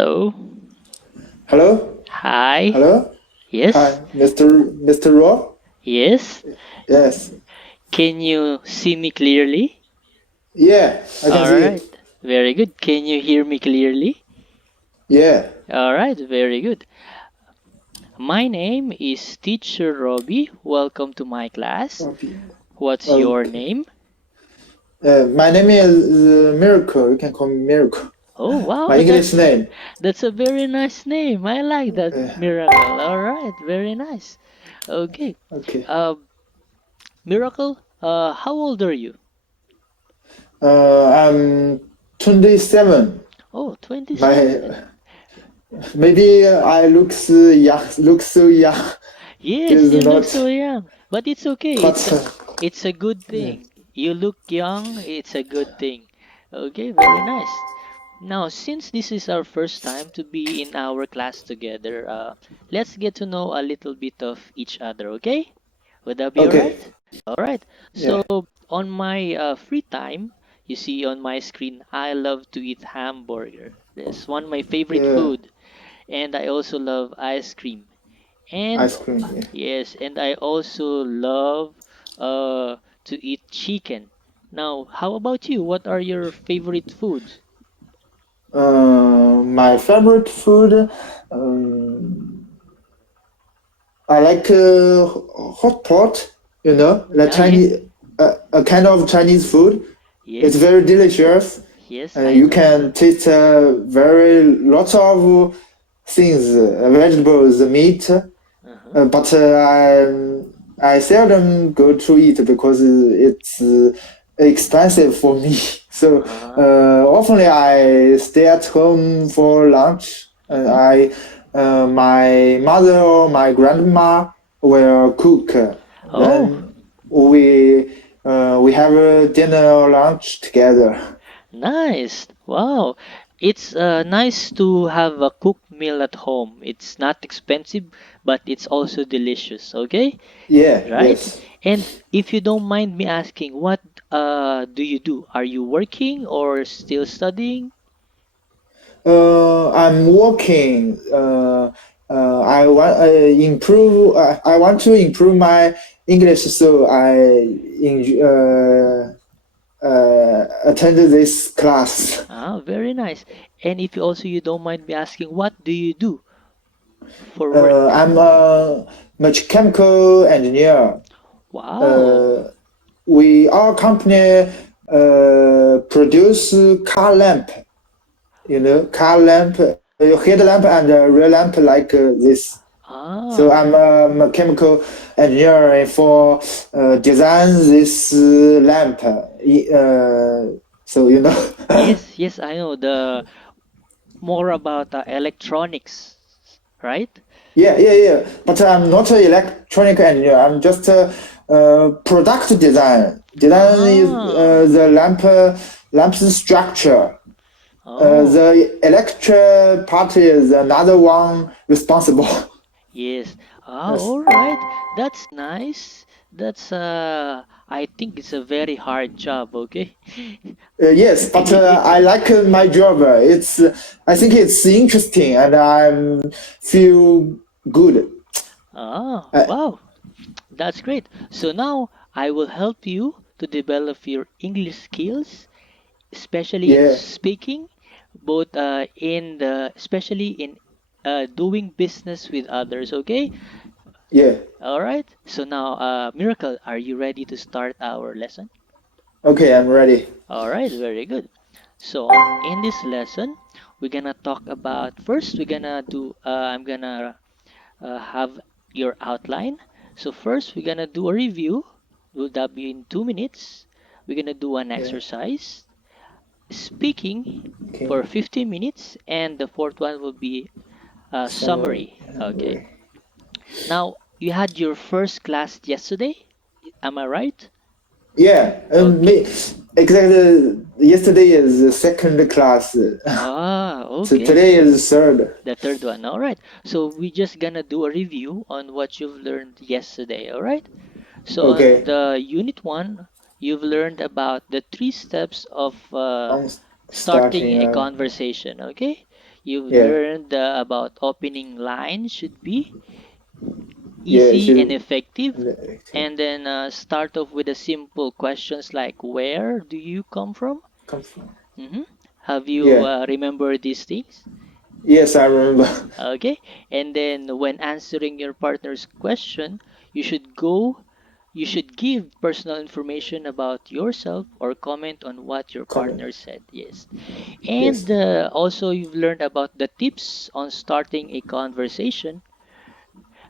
Hello. Hello? Hi. Hello? Yes. Hi, Mr. Raw? Yes. Yes. Can you see me clearly? Yeah, I can All see right. it. Very good. Can you hear me clearly? Yeah. All right. Very good. My name is Teacher Robbie. Welcome to my class. Okay. What's your Okay. name? My name is Miracle. You can call me Miracle. Oh, My wow. English name. That's a very nice name. I like that, Uh, Miracle. All right. Very nice. Okay. okay. Uh, Miracle, how old are you? I'm 27. Oh, My 27. I look so young. Yes, It's you look not, so young, but it's okay. but It's a good yeah. thing. You look young, it's a good thing. Okay, very nice. Now, since this is our first time to be in our class together, let's get to know a little bit of each other, okay? Would that be all Okay. right? All right. Yeah. So, on my free time, you see on my screen, I love to eat hamburger. That's one of my favorite Yeah. food, and I also love ice cream. And Ice cream. Yeah. yes, and I also love to eat chicken. Now, how about you? What are your favorite foods? My favorite food, um, I like hot pot, the Ah, yeah. Chinese, a kind of Chinese food. It's Yes. very delicious. Yes, I You know. can taste very lots of things, vegetables, meat. Uh-huh. But I seldom go to eat because it's expensive for me. So Uh-huh. often I stay at home for lunch. Mm-hmm. My mother or my grandma will cook. Oh, Then we have a dinner or lunch together. nice. Wow. It's nice to have a cooked meal at home. It's not expensive, but it's also delicious, okay? Yeah, Right? yes. And if you don't mind me asking, what do you do? Are you working or still studying? I'm working. I want improve. I want to improve my English, so attend this class. Ah, very nice. And if you also you don't mind me asking, what do you do for work? I'm a mechanical engineer. Wow. Uh, our company produce car lamp. Car lamp, headlamp and rear lamp like this. So Ah, I'm a mechanical engineer for design this lamp. So yes, yes, I know the more about electronics, right? yeah. But I'm not an electronic engineer. I'm just a product design. Design is Ah, lamp's structure. oh, The electric part is another one responsible. yes. Ah, Yes. all right. That's nice. That's I think it's a very hard job, okay? Yes, but I like my job. I think it's interesting, and I feel good. Ah, Uh, wow. That's great. So now I will help you to develop your English skills, especially in yeah, speaking, both especially in doing business with others. Okay. yeah. All right. So now, Miracle, are you ready to start our lesson? Okay, I'm ready. All right. Very good. So in this lesson, we're gonna talk about first. We're gonna do. I'm gonna have your outline. So first, we're gonna do a review. Will that be in 2 minutes? We're gonna do an Yeah. exercise, speaking Okay. for 15 minutes, and the fourth one will be a Summary. summary. Okay. Now, you had your first class yesterday. Am I right? Yeah. Okay. Exactly. Yesterday is the second class. Ah, So okay. today is third. The third one. All right. So we just gonna do a review on what you've learned yesterday. All right. So on Okay. the unit one, you've learned about the three steps of On starting starting. a conversation. Okay, You've Yeah. learned about opening lines should be Yeah. It easy and should effective. active And then start off with the simple questions like where do you come from? come from. hmm Have you Yeah. remembered these things? Yes, I remember. Okay. And then when answering your partner's question, you should go, you should give personal information about yourself or comment on what your Comment. partner said. Yes. Yes. And also, you've learned about the tips on starting a conversation,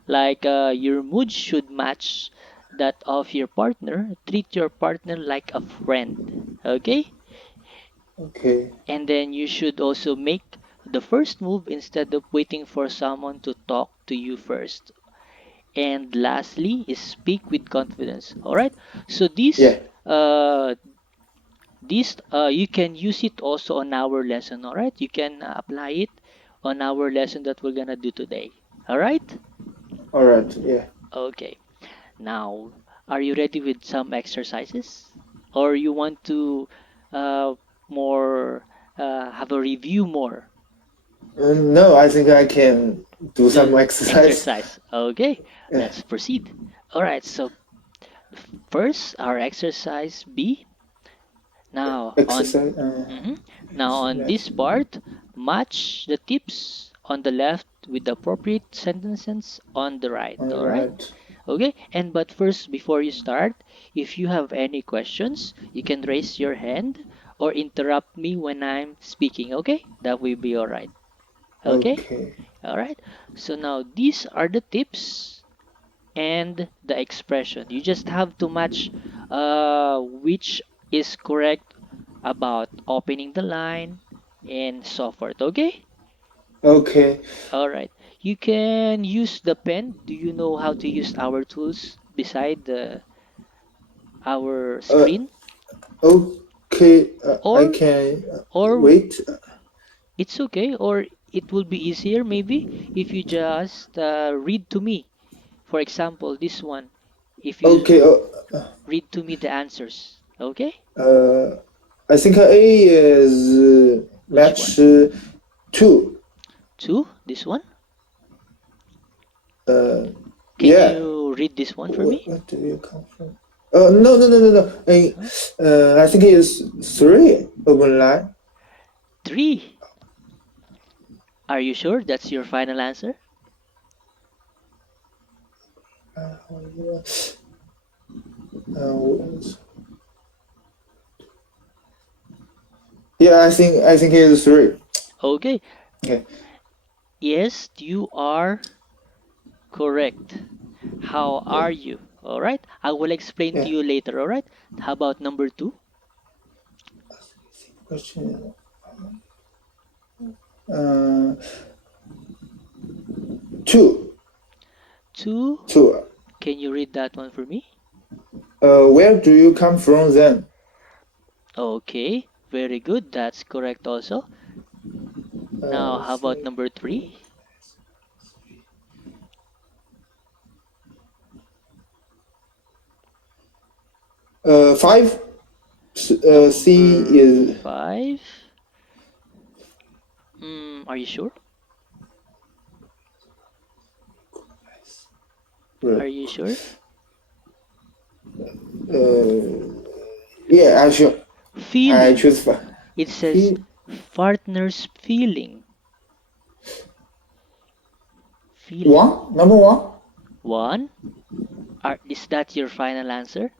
like your mood should match that of your partner. Treat your partner like a friend. Okay. Okay. And then you should also make the first move instead of waiting for someone to talk to you first. And lastly is speak with confidence. All right. So Yeah. this you can use it also on our lesson. All right. You can apply it on our lesson that we're gonna do today. All right. All right. Yeah. Okay. Now, are you ready with some exercises, or you want to uh, more have a review more? No, I think I can do some Do exercise. exercise. Okay. Yeah. Let's proceed. All right. So first, our exercise B. Now on Exercise. mhm. Now on this Let's. part, match the tips on the left with the appropriate sentences on the right. All All right. right. Okay. And but first, before you start, if you have any questions, you can raise your hand or interrupt me when I'm speaking. Okay. That will be all right. Okay. Okay. All right. So now these are the tips and the expression. You just have to match which is correct about opening the line and so forth. Okay? Okay. All right. You can use the pen. Do you know how to use our tools beside our Uh. screen? Okay. I Or can or wait. it's okay. Or it will be easier maybe if you just read to me. For example, this one. If you Okay. read to me the answers. Okay? Uh. I think A is Which one? match two. Two? This one? Uh. Can Yeah. you read this one for me? What do you come from? No, no, no, no, no. Huh? I think it's three open line. Three. Are you sure that's your final answer? Uh, yeah, I think it's three. Okay. Okay. Yes, you are correct. How Yeah. are you? All right. I will explain to Yeah. you later. All right. How about number two? Question. Uh, two. Two. Two. Can you read that one for me? Where do you come from then? Okay. Very good. That's correct also. Now, how about Three. number three? Five. C Number is. five. Are you sure? Are you sure? Yeah, I sure. I Feeling. choose five. It says P partner's feeling. Feeling. one. Number one. One. Is that your final answer?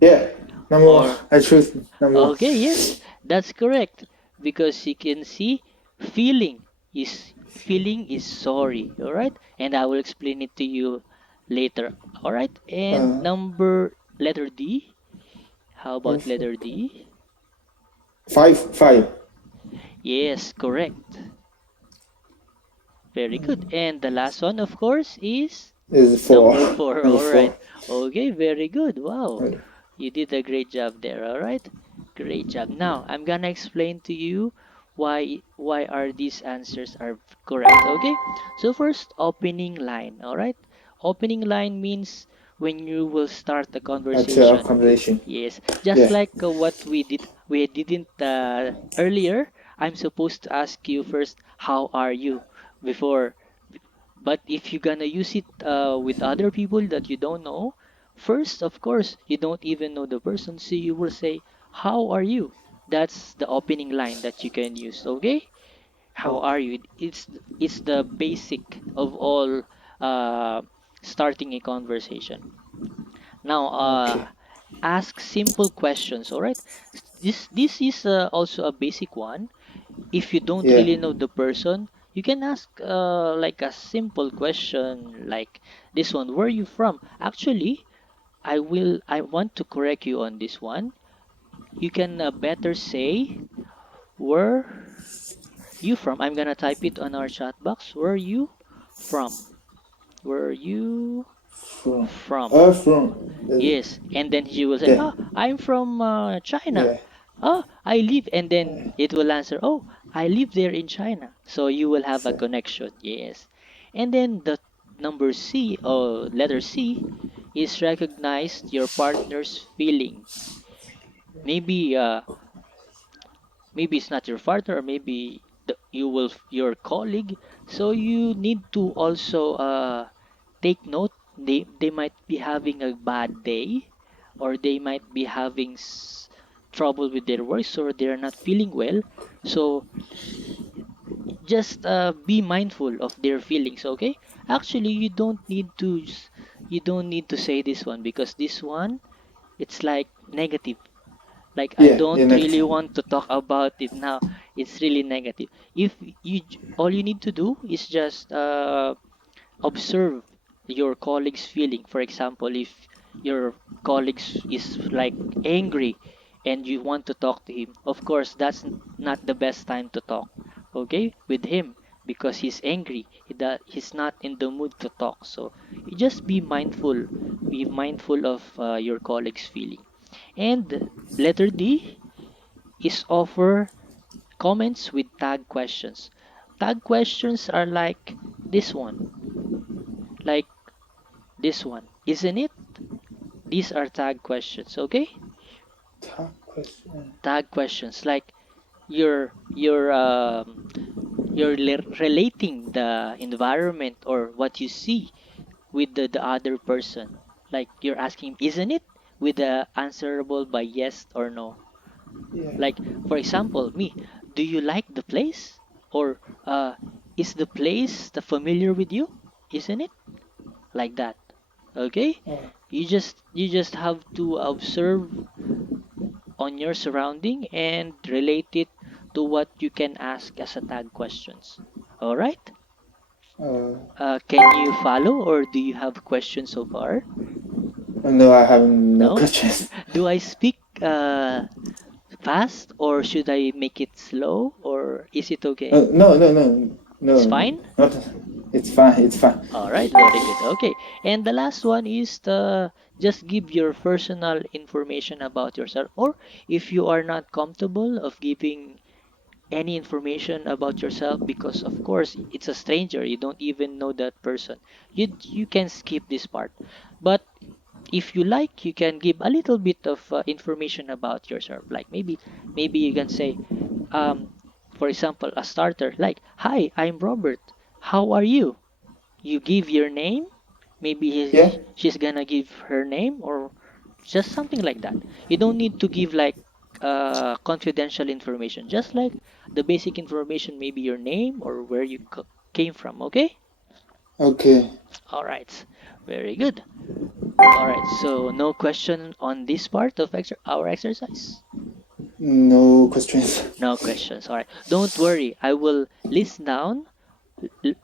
Yeah. Number one. Or I choose number one. okay, yes, that's correct. Because you can see feeling is sorry. All right, and I will explain it to you later. All right, and Uh, number letter D. How about of- letter D? five. Five Yes, correct. Very good. And the last one, of course, is is four. number four. Number All right. four. Okay, very good. Wow. Okay. You did a great job there. All right. Great job. Now, I'm gonna explain to you why are these answers are correct. Okay? So first, opening line, all right? Opening line means when you will start the At conversation. accommodation. Yes, just Yeah. like what we didn't earlier. I'm supposed to ask you first, how are you? Before, but if you're gonna use it with other people that you don't know, first, of course, you don't even know the person, so you will say, how are you? That's the opening line that you can use, okay? How Okay. are you? It's the basic of all uh, starting a conversation. Now, Okay. ask simple questions, all right? This is also a basic one. If you don't Yeah. really know the person, you can ask like a simple question like this one, where are you from? Actually, I want to correct you on this one. You can better say, where you from? I'm gonna type it on our chat box. Where are you from? Where are you From. from? From. Yes, and then he will say, The. "Ah, I'm from China. Yeah. Oh, I live," and then it will answer, "Oh, I live there in China." So you will have a Sure. connection. Yes, and then the number C or letter C is recognize your partner's feeling. Maybe maybe it's not your partner, or maybe you will your colleague. So you need to also take note. They might be having a bad day, or they might be having trouble with their work, so they're not feeling well. So just be mindful of their feelings, okay? Actually, you don't need to say this one, because this one, it's like negative. Like, I Yeah. Yeah. don't really Next. want to talk about it now. It's really negative. If all you need to do is just observe your colleague's feeling. For example, if your colleagues is like angry and you want to talk to him, of course that's not the best time to talk, okay, with him, because he's angry. He's not in the mood to talk. So you just be mindful of your colleague's feeling. And letter D is offer comments with tag questions. Tag questions are like this one, isn't it? These are tag questions, okay? Top question. Tag questions like you're relating the environment or what you see with the other person. Like you're asking, isn't it? With the answerable by yes or no. Yeah. Like for example, me, do you like the place? Or is the place the familiar with you? Isn't it? Like that. Okay? Oh, You just have to observe on your surrounding and relate it to what you can ask as a tag questions. All right? uh, Can you follow, or do you have questions so far? no, I have no No? questions. Do I speak fast, or should I make it slow, or is it okay? No, no, no, It's no, fine? not. It's fine. It's fine. All right, very good. Okay. And the last one is the just give your personal information about yourself, or if you are not comfortable of giving any information about yourself, because of course it's a stranger, you don't even know that person, you can skip this part. But if you like, you can give a little bit of information about yourself, like maybe you can say, um for example, a starter like, hi, I'm Robert, how are you? You give your name. Maybe Yeah. she's gonna give her name, or just something like that. You don't need to give like confidential information, just like the basic information, maybe your name or where you came from, okay? Okay. All right, very good. All right, so no question on this part of our exercise. No questions. No questions. All right, don't worry, I will list down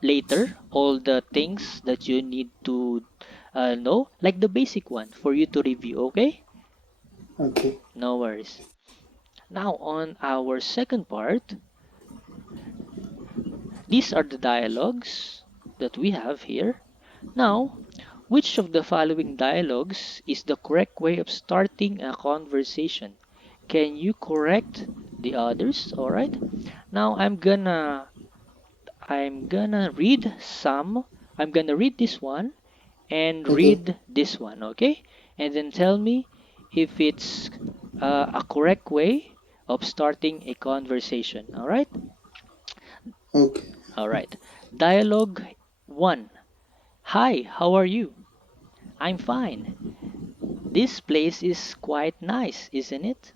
later all the things that you need to know, like the basic one for you to review, okay? Okay. No worries. Now, on our second part, these are the dialogues that we have here. Now, which of the following dialogues is the correct way of starting a conversation? Can you correct the others? All right. Now, I'm gonna read some. I'm gonna read this one and Okay. read this one, okay? And then tell me if it's a correct way of starting a conversation. All right? Okay. All right. Dialogue 1. Hi, how are you? I'm fine. This place is quite nice, isn't it?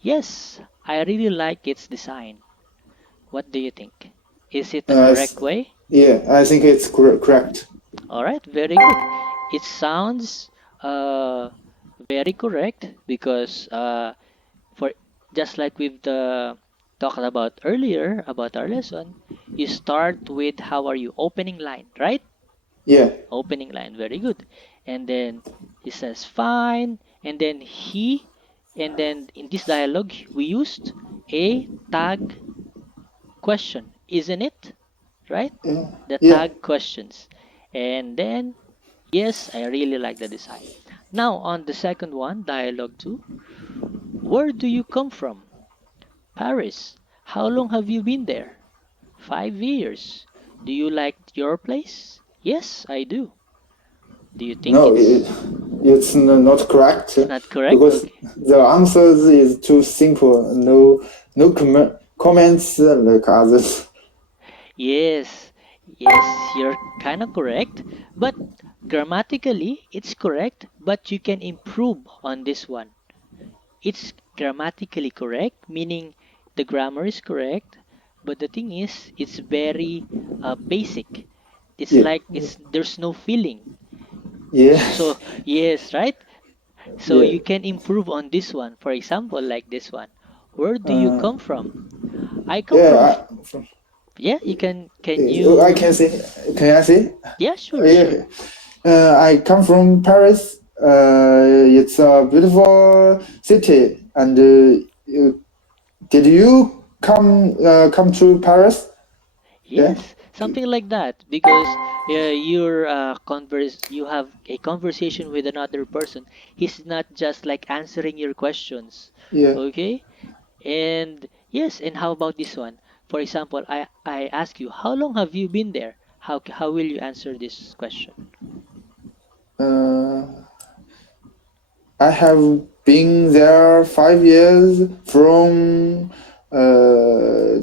Yes, I really like its design. What do you think? Is it the Uh, s- correct way? yeah, I think it's correct. All right, very good. It sounds very correct because for just like we've talked about earlier about our lesson, you start with how are you? Opening line, right? Yeah. Opening line, very good. And then he says fine, and then and then in this dialogue we used a tag question, isn't it? Right? Yeah. The Yeah. tag questions. And then, yes, I really like the design. Now, on the second one, dialogue 2, where do you come from? Paris. How long have you been there? 5 years. Do you like your place? Yes, I do. Do you think No, it's not correct it's not correct? because Okay. the answers is too simple. No, no comments like others. Yes, yes, you're kind of correct, but grammatically it's correct, but you can improve on this one. It's grammatically correct, meaning the grammar is correct, but the thing is, it's very basic. It's Yeah. like it's there's no feeling. So Yes. yes, right? So Yeah. you can improve on this one. For example, like this one. Where do you Uh, come from? I come from. yeah. Yeah, you can. Can I you? can say. Can I say? Yeah, sure, sure. Yeah. I come from Paris. It's a beautiful city. And did you come to Paris? Yeah. Yes, something like that because you have a conversation with another person. He's not just like answering your questions. Yeah. Okay? And yes, and how about this one? For example, I ask you, how long have you been there? How will you answer this question? Uh, I have been there 5 years from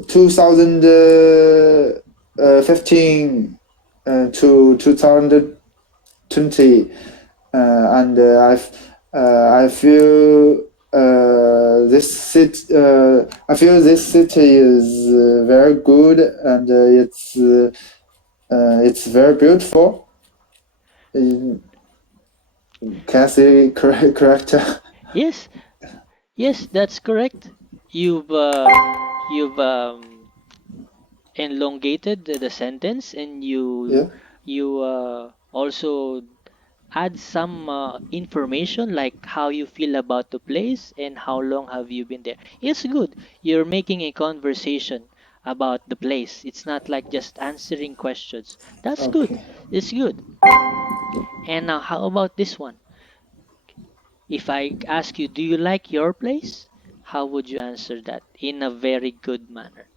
2015 to 2020, and I feel I feel this city is very good, and it's very beautiful. Uh, Can I say correct? Yes, yes, that's correct. You've you've elongated the sentence and Yeah. you also add some information like how you feel about the place and how long have you been there. It's good. You're making a conversation about the place. It's not like just answering questions. That's good. Okay. It's good. And now, how about this one? If I ask you, do you like your place? How would you answer that in a very good manner?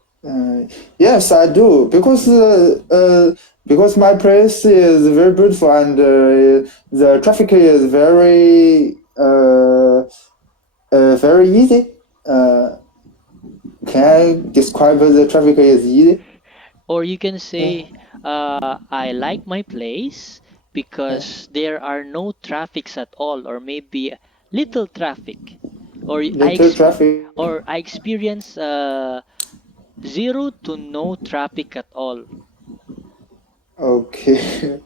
Yes, I do because my place is very beautiful and the traffic is very easy. Uh, can I describe the traffic is easy? Or you can Yeah, say, I like my place yeah. because there are no traffics at all, or maybe little traffic, or Little traffic. I experience zero to no traffic at all. Okay,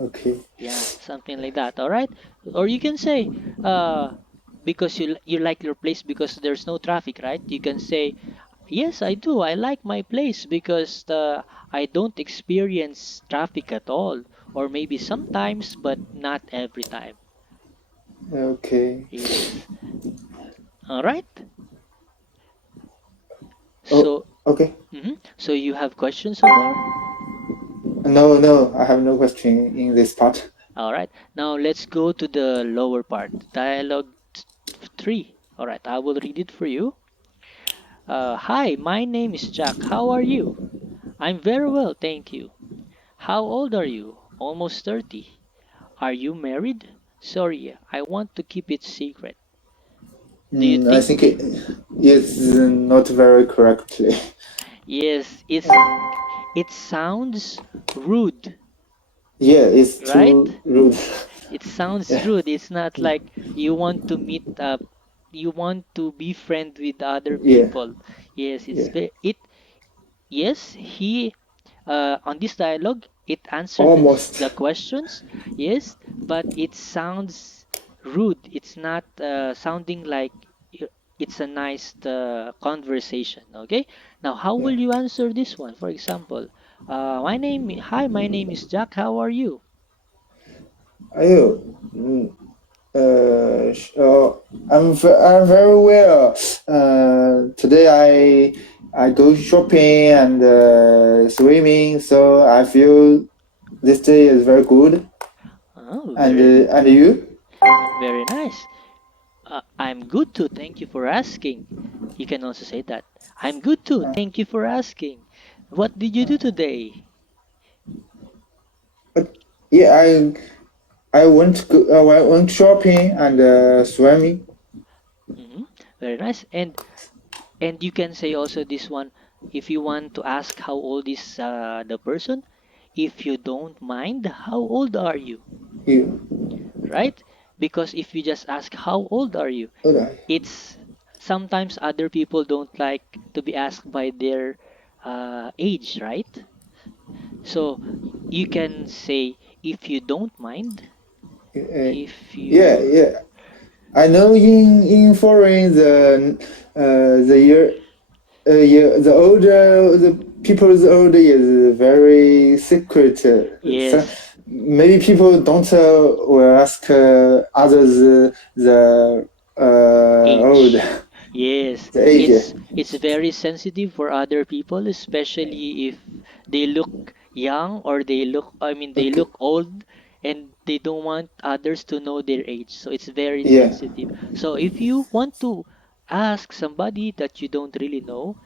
okay, Yeah, something like that. All right. Or you can say, uh, because you like your place because there's no traffic, right? You can say, yes, I do. I like my place because I don't experience traffic at all, or maybe sometimes, but not every time. okay. Yes. All right. Oh, So, okay. so you have questions so far? No, no, I have no question in this part. All right. Now let's go to the lower part, dialogue 3. All right. I will read it for you. Hi, my name is Jack. How are you? I'm very well, thank you. How old are you? Almost 30. Are you married? Sorry, I want to keep it secret. Do you I think? think it's not very correctly. Yes, it sounds rude, Yeah, it's right? too rude. It sounds Yeah, rude. It's not like you want to meet up, you want to be friend with other yeah, people. Yes, it's yeah. very it. Yes, he on this dialogue it answered Almost. the questions. Yes, but it sounds rude. It's not sounding like it's a nice conversation. Okay. Now, how Yeah. will you answer this one? For example, my name is Jack. How are you? Ayo, I'm very well. Today I go shopping and swimming, so I feel this day is very good. Oh, And you? very nice. I'm good too. Thank you for asking. You can also say that. I'm good too. Thank you for asking. What did you do today? But yeah, I went shopping and swimming. Mhm. Very nice. And you can say also this one if you want to ask how old is the person. If you don't mind, how old are you? You, Right? Because if you just ask how old are you, okay, it's sometimes other people don't like to be asked by their age, right? So you can say if you don't mind, uh, if yeah, you yeah. I know in foreign the year yeah, the people's older is very secret. So yes, maybe people don't will ask others the old age. Yes, the age. it's very sensitive for other people, especially if they look young or they Okay. look old and they don't want others to know their age. So it's very Yeah. sensitive. So if you want to ask somebody that you don't really know,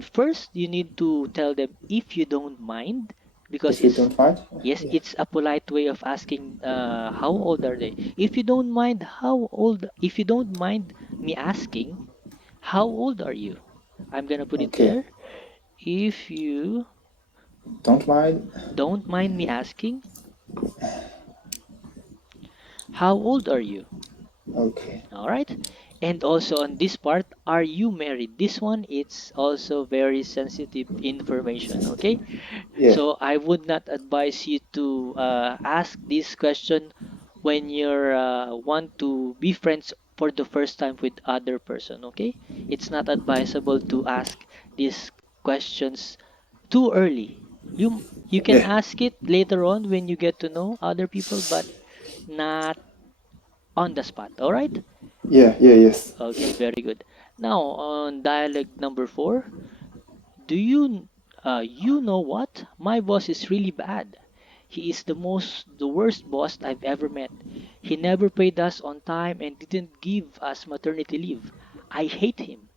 first you need to tell them if you don't mind because If you don't mind. yes, Yeah. it's a polite way of asking how old are they. If you don't mind if you don't mind me asking, how old are you? I'm gonna put it Okay. there. If you Don't mind. don't mind me asking, how old are you? Okay. All right. And also on this part, are you married? This one, it's also very sensitive information. Okay. Yeah. So I would not advise you to ask this question when you're want to be friends for the first time with other person. Okay. It's not advisable to ask these questions too early. You can Yeah. ask it later on when you get to know other people, but not on the spot. All right. Yeah. Yeah. Yes. Okay, very good. Now on dialogue number 4, do you you know what? My boss is really bad. He is the worst boss I've ever met. He never paid us on time and didn't give us maternity leave. I hate him.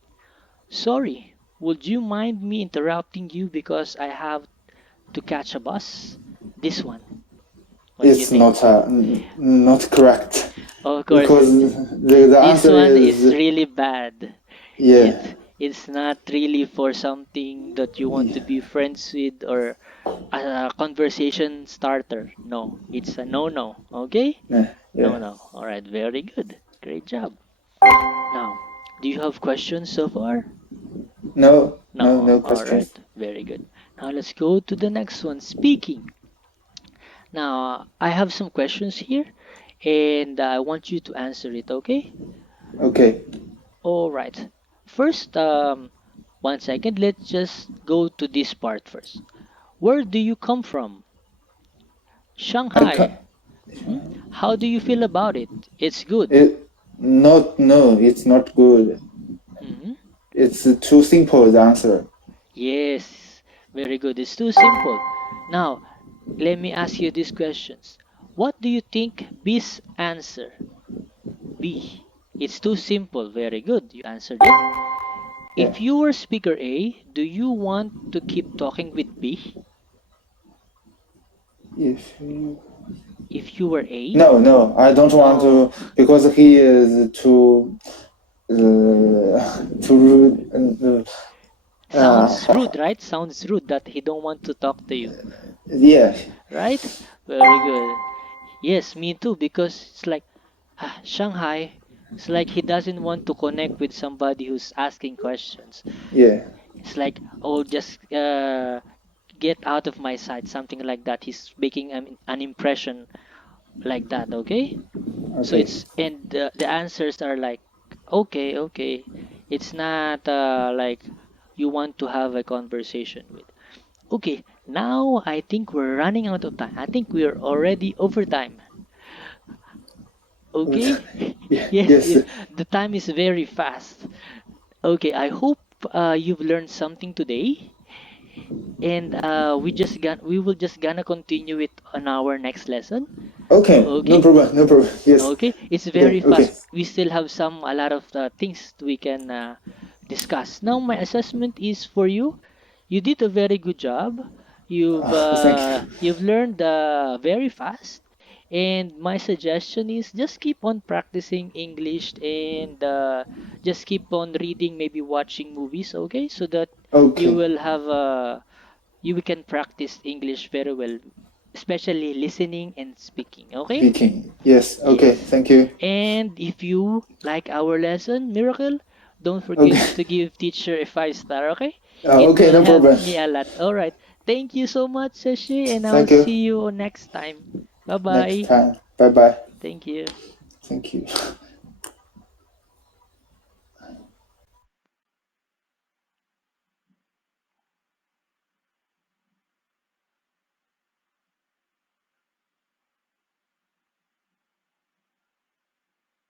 Sorry. Would you mind me interrupting you because I have to catch a bus? This one. What do you It's think? not correct Of course, because the this answer one is is really bad. yeah. It's not really for something that you want Yeah. to be friends with or a conversation starter. No, it's a no no. Okay? Yeah. No Yeah. no. All right, very good. Great job. Now, do you have questions so far? No. No. No. No All right, questions. very good. Now let's go to the next one. Speaking. Now, I have some questions here and I want you to answer it, okay? Okay. All right. First, one second. Let's just go to this part first. Where do you come from? I Shanghai. can Mhm. How do you feel about it? It's good. it not no. It's not good. Mhm. It's too simple. The answer. Yes, very good. It's too simple. Now, let me ask you these questions. What do you think B's answer? B. It's too simple. Very good. You answered it. Yeah. If you were speaker A, do you want to keep talking with B? If you If you were A? no, no, I don't want to No. because he is too. too rude. Sounds rude, right? Sounds rude that he don't want to talk to you, Yeah, right? Very good. Yes, me too, because it's like Shanghai. It's like he doesn't want to connect with somebody who's asking questions. yeah. It's like, oh, just get out of my sight, something like that. He's making an impression like that, okay? So Okay. it's and the answers are like, okay, okay. It's not like you want to have a conversation with. Okay, now I think we're running out of time. I think we're already over time. Okay? Yeah, Yes, yes. yes. The time is very fast. Okay, I hope you've learned something today, and we will just gonna continue it on our next lesson. Okay, no Okay? problem, no problem. Yes. Okay, it's Okay, very okay. fast. We still have a lot of things we can discuss. Now, my assessment is for you. You did a very good job. Thank you. You've learned very fast. And my suggestion is just keep on practicing English and just keep on reading, maybe watching movies, okay? So that you Okay. will have you can practice English very well, especially listening and speaking, okay? Speaking. Yes. Okay. Yes. Thank you. And if you like our lesson, Miracle, don't forget Okay. to give teacher a 5 star, okay? It Okay. will No help problem. me a lot. All right. Thank you so much, Sashi, and I'll Thank you. see you next time. Bye Next bye. time. Bye bye. Thank you. Thank you.